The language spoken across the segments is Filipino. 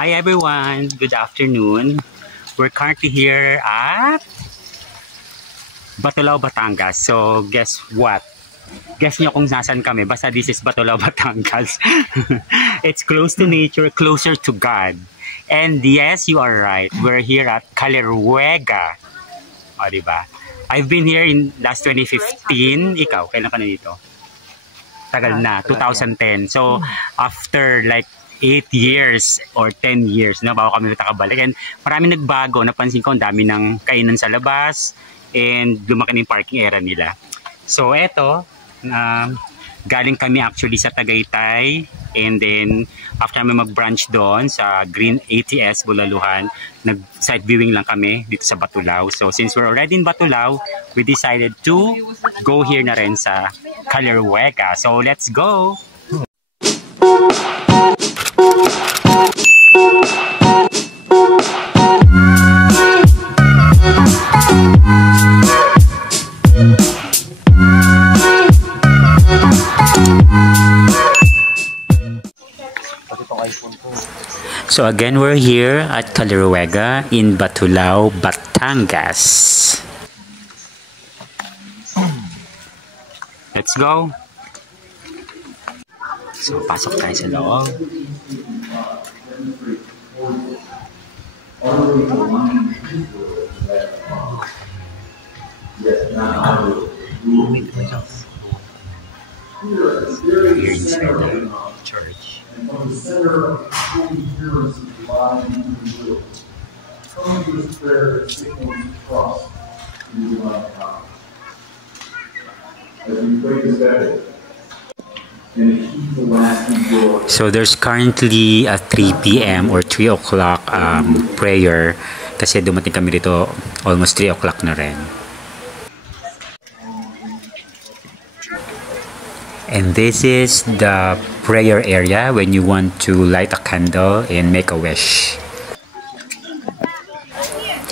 Hi everyone, good afternoon. We're currently here at Batulao, Batangas. So guess what? Guess nyo kung nasan kami. Basta this is Batulao, Batangas. It's close to nature, closer to God. And yes, you are right. We're here at Caleruega. O, diba? I've been here in last 2015. Ikaw, kailan ka na dito? Tagal na, 2010. So, after like 8 years or 10 years, no, bago kami nakabalik. And marami nagbago. Napansin ko, ang dami ng kainan sa labas and lumaki na yung parking area nila. So, eto, galing kami actually sa Tagaytay, and then after kami mag-branch doon sa Green ATS Bulaluhan, nag-site viewing lang kami dito sa Batulao. So since we're already in Batulao, we decided to go here na rin sa Caleruega. So let's go! So again, we're here at Caleruega in Batulao, Batangas. Let's go! So pasok tayo sa loob. Here inside the church. And from the center of the holy appearance of the body into the middle. Come to this prayer that signals trust in the divine power. As we pray this day, and keep the lasting joy. So there's currently a 3 p.m. or 3 o'clock prayer kasi dumating kami dito almost 3 o'clock na rin. And this is the prayer area when you want to light a candle and make a wish.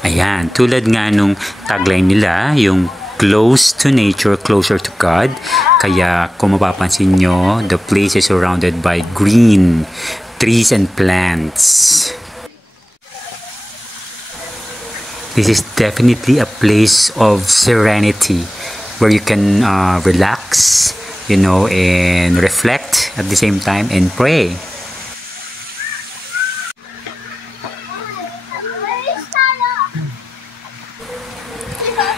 Ayan, tulad nga nung tagline nila, yung close to nature, closer to God. Kaya kung mapapansin nyo, the place is surrounded by green trees and plants. This is definitely a place of serenity where you can relax, you know, and reflect at the same time and pray.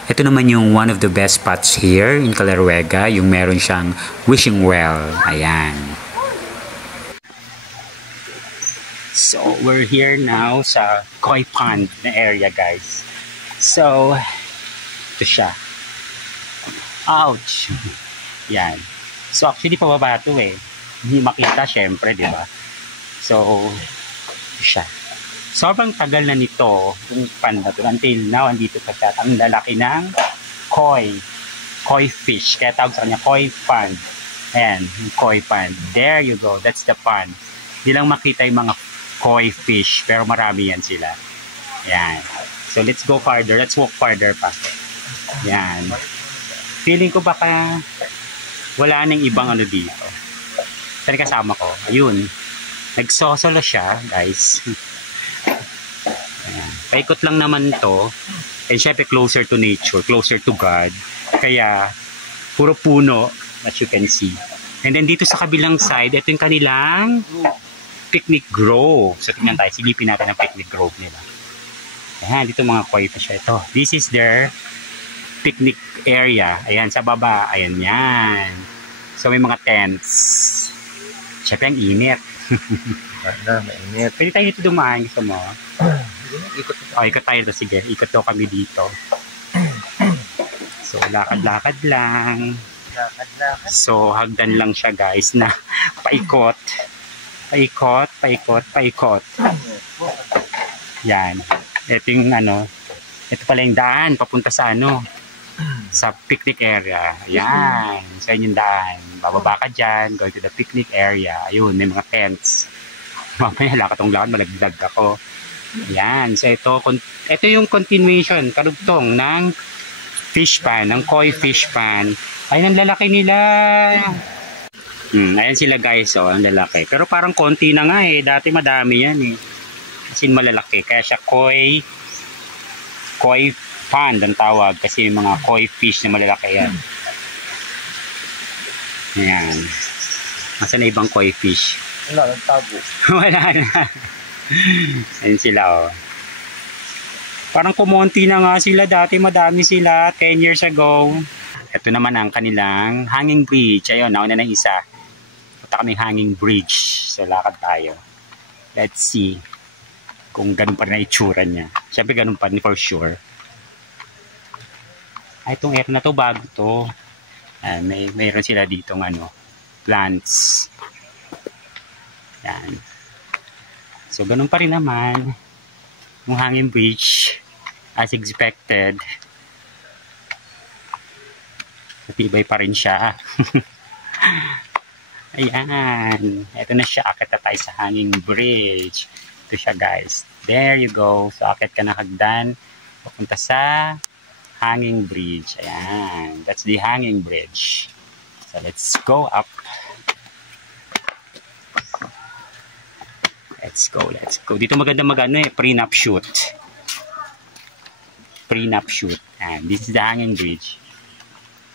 Ito naman yung one of the best spots here in Caleruega, yung meron siyang wishing well. Ayan. So, we're here now sa Koi Pond na area, guys. So, ito siya. Ouch! Yan. So actually pababa ito eh. Hindi makita syempre, di ba? So siya. Sobrang tagal na nito yung panda to. Until now, andito pa siya. Ang lalaki ng koi fish. Kaya tawag sa kanya koi pond. Ayan, yung koi pond. There you go. That's the pond. Hindi lang makita yung mga koi fish, pero marami yan sila. Ayan. So let's go farther. Let's walk farther pa. Ayan. Feeling ko baka wala nang ibang ano dito. Pero kasama ko, ayun, nagsosolo siya, guys. Ayan. Paikot lang naman to. And syempre closer to nature, closer to God. Kaya, puro puno, as you can see. And then dito sa kabilang side, ito yung kanilang picnic grove. So tingnan tayo, silipin natin ang picnic grove nila. Ayan, dito mga koi pa siya. Ito, this is their picnic area. Ayan, sa baba. Ayan, yan. So, may mga tents. Siyempre, ang init. Mainit. Pwede tayo dito dumaan. Gusto mo? Ikot tayo dito. Sige, ikot daw kami dito. So, lakad-lakad lang. So, hagdan lang siya, guys, na paikot. Paikot, paikot, paikot. Yan. Ito yung ano, ito pala yung daan. Papunta sa ano, sa picnic area. Ayan. Sa inyong daan. Bababa ka dyan. Going to the picnic area. Ayun. May mga tents. Mamaya lakatong lakad. Malagdag ako. Ayan. So ito yung continuation. Karugtong ng fish pan. Ng koi fish pan. Ayun ang lalaki nila. Ayan sila guys. Oh, ang lalaki. Pero parang konti na nga eh. Dati madami yan eh. As in malalaki. Kaya siya koi pond ang tawag kasi yung mga koi fish na malalaki yan. Ayan. Masa na ibang koi fish? Wala, nagtago. Wala na. Ayun sila oh. Parang kumonti na nga sila. Dati madami sila 10 years ago. Ito naman ang kanilang hanging bridge. Ayun, nauna na isa. Punta kami hanging bridge. So lakad tayo. Let's see kung ganun pa rin na itsura niya. Siyempre ganun pa rin for sure. Ay, itong ito na to, bago to. Mayroon sila ditong ano, plants. Yan. So, ganun pa rin naman. Yung hanging bridge, as expected. Matibay pa rin siya. Ayan. Ito na siya. Akit na tayo sa hanging bridge. Ito siya, guys. There you go. So, akit ka na hagdan. Papunta sa hanging bridge. Ayan. That's the hanging bridge. So, let's go up. Let's go. Let's go. Dito maganda mag-ano eh. Prenup shoot. Prenup shoot. And this is the hanging bridge.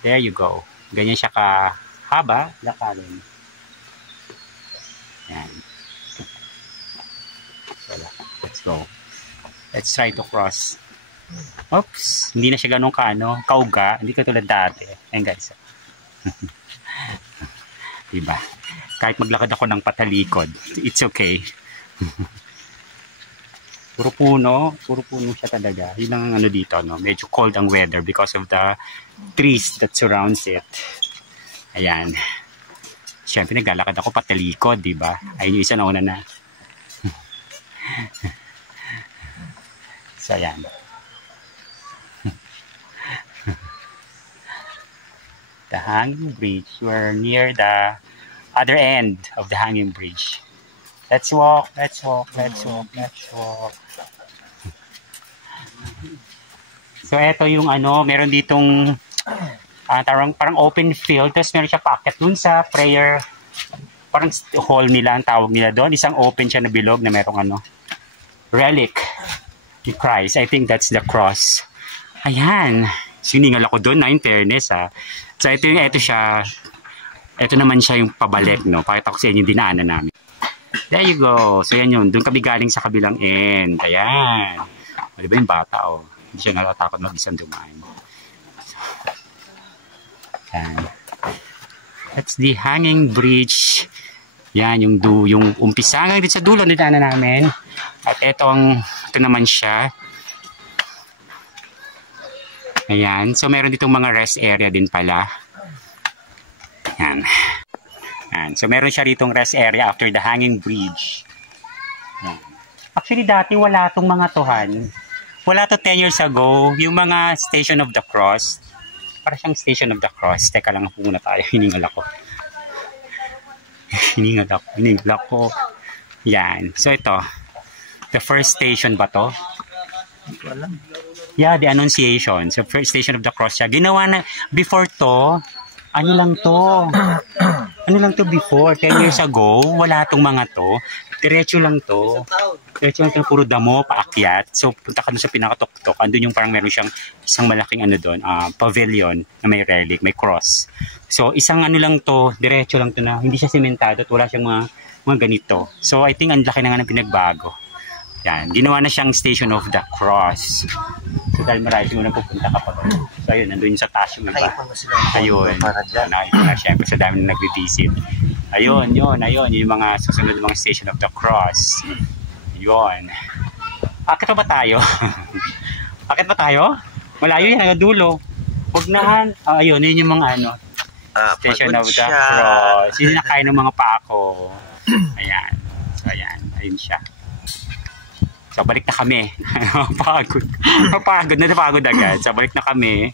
There you go. Ganyan siya kahaba. Lakarin. Ayan. So, let's go. Let's try to cross. Oops. Hindi na siya ganun kauga. Hindi ka tulad dati. Ayan guys. Diba? Kahit maglakad ako ng patalikod, it's okay. Puro puno siya talaga. Yun ang ano dito, no? Medyo cold ang weather because of the trees that surrounds it. Ayan. Siyempre naglalakad ako patalikod, diba? Ayun yung isa na una na. So, ayan. The hanging bridge. We're near the other end of the hanging bridge. Let's walk, let's walk, let's walk, let's walk. So, eto yung ano, meron ditong parang open field. Tapos meron siya paakyat dun sa prayer. Parang hall nila, ang tawag nila doon. Isang open siya na bilog na merong ano, relic ni Christ. I think that's the cross. Ayan. Siningal ako doon na in fairness ha. So, ito siya. Ito naman siya yung pabalik, no? Pakita ko sa inyo yung dinaanan namin. There you go. So, yan yun. Doon kami galing sa kabilang end. Ayan. Di ba yung bata, oh? Hindi siya natatakot mag-isang dumaan. So, ayan. That's the hanging bridge. Yan, yung umpisa hanggang dito sa dulo dinaanan namin. At ito naman siya. Ayan. So, meron ditong mga rest area din pala. Ayan. Ayan. So, meron siya ditong rest area after the hanging bridge. Ayan. Actually, dati wala itong mga tohan. Wala to 10 years ago. Yung mga Station of the Cross. Para siyang Station of the Cross. Teka lang, muna tayo. Hiningal ako. Hiningal ako. Yan. So, ito. The first station ba to? Yeah, the Annunciation. So, first Station of the Cross siya. Ginawa na, before to, ano lang to before? 10 years ago, wala tong mga to. Diretso lang to. Puro damo, paakyat. So, punta ka doon sa pinakatok-tok. Andun yung parang meron siyang isang malaking ano doon, pavilion na may relic, may cross. So, isang ano lang to, diretso lang to na, hindi siya sementado at wala siyang mga ganito. So, I think ang laki na nga ng pinagbago. Yan, ginawa na siyang Station of the Cross. So, dahil marami siguro na pupunta ka pa doon. So, ayun, nandun yung sa taas yung iba. Ayun, na siyempre sa dami na nag-visit. Ayun, yung mga susunod mga Station of the Cross. Yun. Akit ba tayo? Akit ba tayo? Malayo yan, hanggang dulo. Huwag nahan. Ayun, yun yung mga ano. Station of the Cross. Yun yung nakain ng mga pako. Ayan. So, ayan. Ayun siya. So, balik na kami. Napagod agad. So, balik na kami.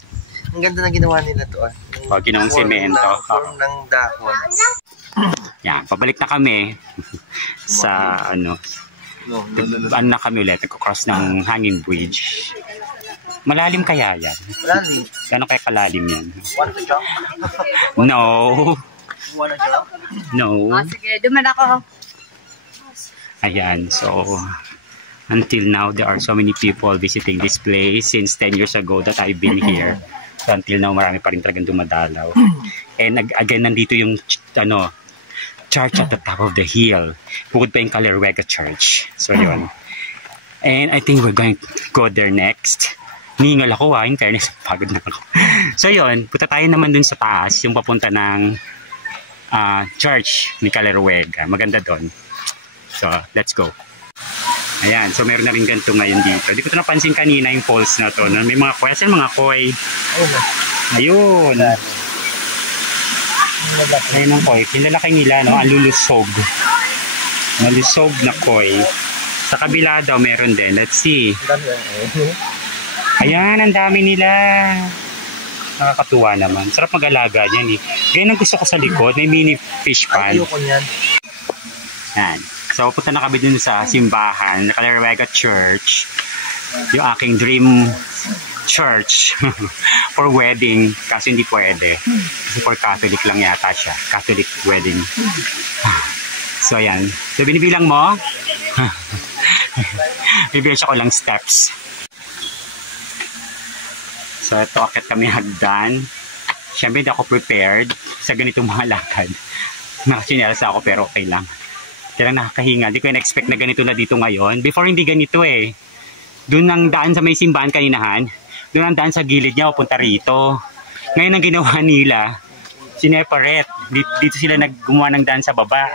Ang ganda na ginawa nila to. Ginawang semento. Form ng dahon. Yan, pabalik na kami sa ano na kami ulit. Nagko-cross ng hanging bridge. Malalim kaya yan? Malalim. Gano'n kaya kalalim yan? Want to jump? No. Wanna jump? No. Sige, duman ako. Ayan, so Until now, there are so many people visiting this place since 10 years ago that I've been here. So until now, marami pa rin talagang dumadalaw. And again, nandito yung church at the top of the hill. Bukod pa yung Kalerwega Church. So yun. And I think we're going to go there next. Ningal ako in fairness, pagod na ako. So yun, punta tayo naman dun sa taas, yung papunta ng church ni Kalerwega. Maganda dun. So, let's go. Ayan, so meron na rin ganito ngayon dito. Hindi ko ito napansin kanina yung falls na to. May mga question, mga koi. Ayun. Ayun ang koi. Pinlalaki nila, no? Ang lulusog. Malusog na koi. Sa kabila daw meron din. Let's see. Ayan, ang dami nila. Nakakatuwa naman. Sarap mag-alaga niyan eh. Ganyan ang gusto ko sa likod. May mini fish pond. Ayoko niyan. Yan. So, punta na kami dun sa simbahan, Kalerwega Church. Yung aking dream church for wedding. Kasi hindi pwede. Kasi for Catholic lang yata siya. Catholic wedding. So, ayan. So, binibilang mo? Binibilang siya ko lang steps. So, ito, akit kami hagdan. Siyempre, hindi ako prepared sa ganitong mga lakad. Nakasinelas ako, pero okay lang. Kaya nakakahinga. Hindi ko na-expect na ganito na dito ngayon. Before, hindi ganito eh. Doon ang daan sa may simbahan kaninahan. Doon ang daan sa gilid niya, punta rito. Ngayon, ang ginawa nila, sineparate. Dito sila naggumawa ng daan sa baba.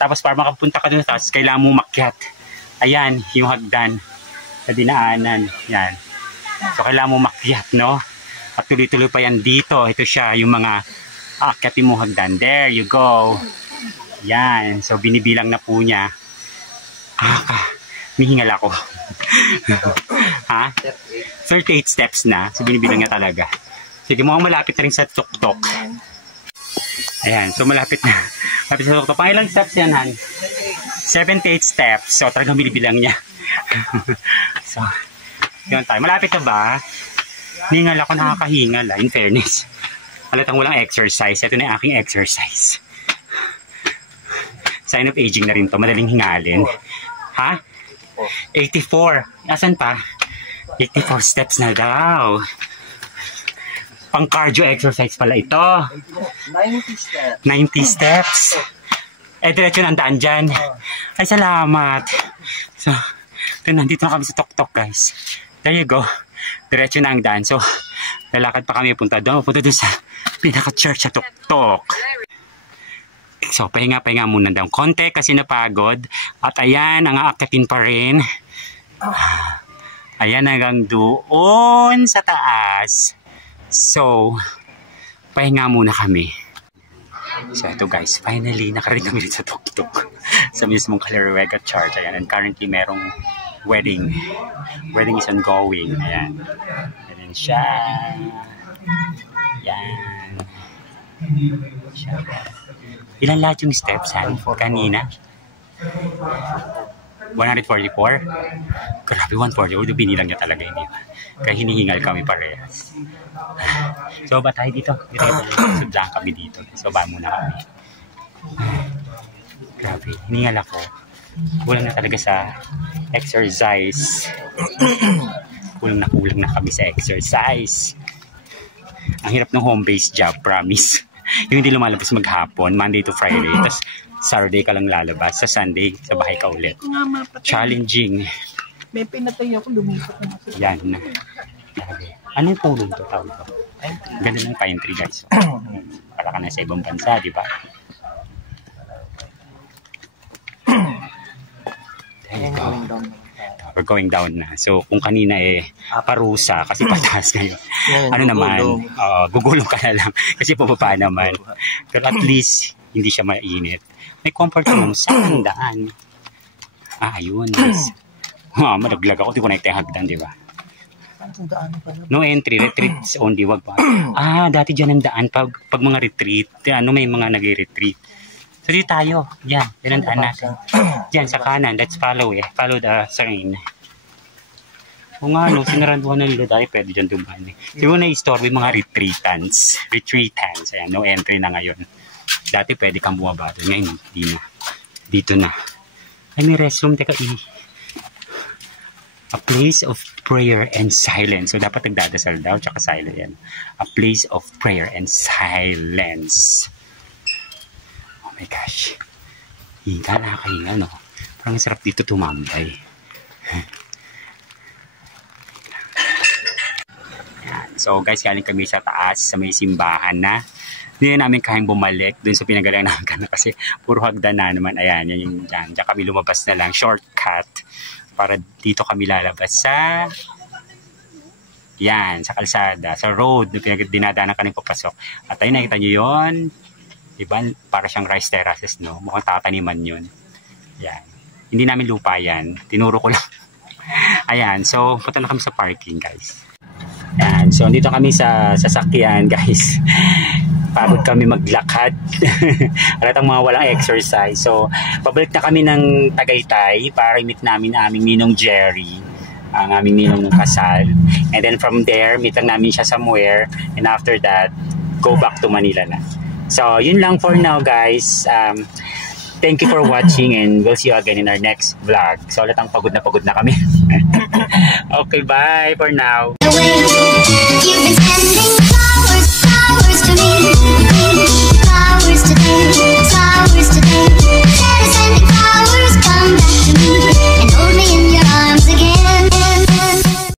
Tapos, para makapunta ka doon sa taas, kailangan mo makyat. Ayan, yung hagdan sa dinaanan. Yan. So, kailangan mo makyat, no? At tuloy-tuloy pa yan dito. Ito siya, yung mga akyatin mo hagdan. There you go. Yan. So, binibilang na po niya. Mihingal ako. Ha? 38 steps na. So, binibilang niya talaga. Sige, mukhang malapit na rin sa tuktok. Ayan. So, malapit na. Malapit sa tuktok. Pangilang steps yan, Han? 78 steps. So, talagang binibilang niya. So, yun tayo. Malapit na ba? Hingal ako, nakakahingal in fairness. Halatang walang exercise. Ito na yung aking exercise. Sign of aging na rin to. Madaling hingalin. Ha? 84. Asan pa? 84 steps na daw. Pang cardio exercise pala ito. 90 steps. 90 steps. Eh, diretso na ang daan dyan. Ay, salamat. So, nandito na kami sa tuktok, guys. There you go. Diretso na ang daan. So, lalakad pa kami punta doon sa pinaka-church sa tuktok. So, pahinga muna daw konti kasi napagod. At ayan, ang aakyatin pa rin. Ayan, hanggang doon sa taas. So, pahinga muna kami. So, ito guys, finally, nakarating kami sa tuktok. Sa mismong Kalerwega Church. Ayan, and currently merong wedding. Wedding is ongoing. Ayan. Ayan siya. Ayan. Siya. Ilan lahat yung steps, Han? Kanina? 144? Grabe, 144. Binilang niya talaga hindi. Kaya hinihingal kami parehas. So, ba tayo dito? Sudlaan kami dito. So, ba muna kami. Grabe, hiningal ako. Kulang na talaga sa exercise. Kulang na kami sa exercise. Ang hirap ng home-based job, promise. Yung hindi lumalabas maghapon, Monday to Friday, tapos Saturday ka lang lalabas, sa Sunday, sa bahay ka ulit. Challenging. May pinatay ako, lumipat na ako. Yan. Ano yung pulong to? Tawag ko? Ganda ng pine tree, guys. Para ka na sa ibang bansa, di ba? We're going down na. So, kung kanina parusa kasi pataas ngayon. Ano naman, gugulong ka na lang kasi pababa naman. Pero at least, hindi siya mainit. May comfort room sa handaan. Ayun. Malaglag ako. Di ko na itahagdan, di ba? No entry. Retreats only. Wag pa. Dati dyan ang daan. Pag mga retreat, may mga nag-retreat. So, dito tayo. Yan. Yan ang daan natin. Diyan, sa kanan. Let's follow Follow the sign. O nga, sinaranduhan na nila dahil pwede dyan dumaan. Siguro na-istorbo yung mga retreatants. Ayan, no entry na ngayon. Dati pwede kang bumaba doon. Ngayon, hindi na. Dito na. Ay, may restroom. Teka, A place of prayer and silence. So, dapat nagdadasal daw, tsaka silent yan. A place of prayer and silence. Oh my gosh. Hinga na kahinga, no? Parang sarap dito tumambay. Yan. So, guys, galing kami sa taas, sa may simbahan na. Hindi na namin kayang bumalik dun sa pinagalang namin kasi puro hagdan na naman. Ayan, yan yung dyan. Diyan kami lumabas na lang. Shortcut. Para dito kami lalabas sa yan, sa kalsada, sa road na dinadaanan kami papasok. At ayun, nakita nyo yun. Diba? Para siyang rice terraces, no? Mukhang tataniman yun. Yan. Hindi namin lupa yan. Tinuro ko lang. Ayan. So, punta na kami sa parking, guys. Ayan. So, dito kami sa sasakyan, guys. Pagod kami maglakad. Alatang mga walang exercise. So, pabalik na kami ng Tagaytay para i-meet namin aming ninong Jerry, ang aming ninong ng kasal. And then from there, meet lang namin siya somewhere. And after that, go back to Manila na. So, yun lang for now, guys. Thank you for watching and we'll see you again in our next vlog. So, alatang pagod na kami. Okay, bye for now. You've been sending flowers to me.